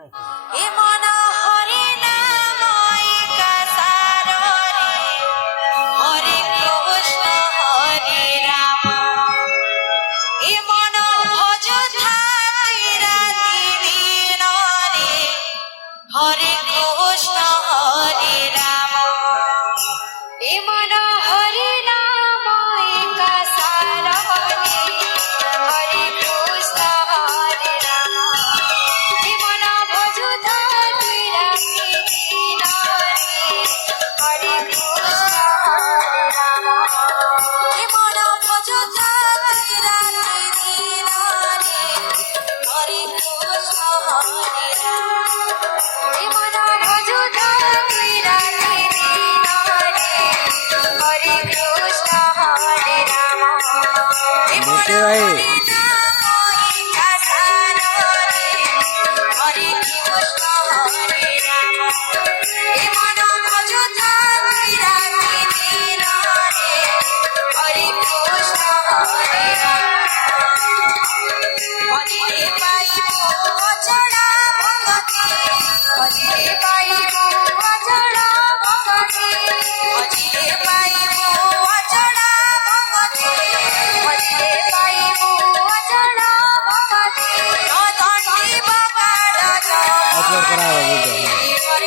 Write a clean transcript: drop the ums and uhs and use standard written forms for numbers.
এ মন হরি নাম একাসার রে, হরে কৃষ্ণ হরে রাম। এ মন ভজ থাকি রাতি দিন রে, হরে কৃষ্ণ হরে রাম। এ মন হরি নাম একাসার রে, হরে কৃষ্ণ হরে রাম। এ মন ভজ থাকি রাতি দিন রে, হরে কৃষ্ণ হরে রাম। এ মন ভজ থাকি রাতি দিন রে, হরে কৃষ্ণ হরে রাম। এ মন ভজ থাকি রাতি দিন রে, হরে কৃষ্ণ হরে রাম। এ মন হরি নাম একাসার রে, হরে কৃষ্ণ হরে রাম। এ মন ভজ থাকি রাতি দিন রে, হরে কৃষ্ণ হরে রাম। হরিরে পাইব অচলা ভগতি, হরিরে পাইব অচলা ভগতি, হরিরে পাইব অচলা ভগতি, হরিরে পাইব অচলা ভগতি। দণ্ডি বাবার আপলোড করা হবে ভিডিও।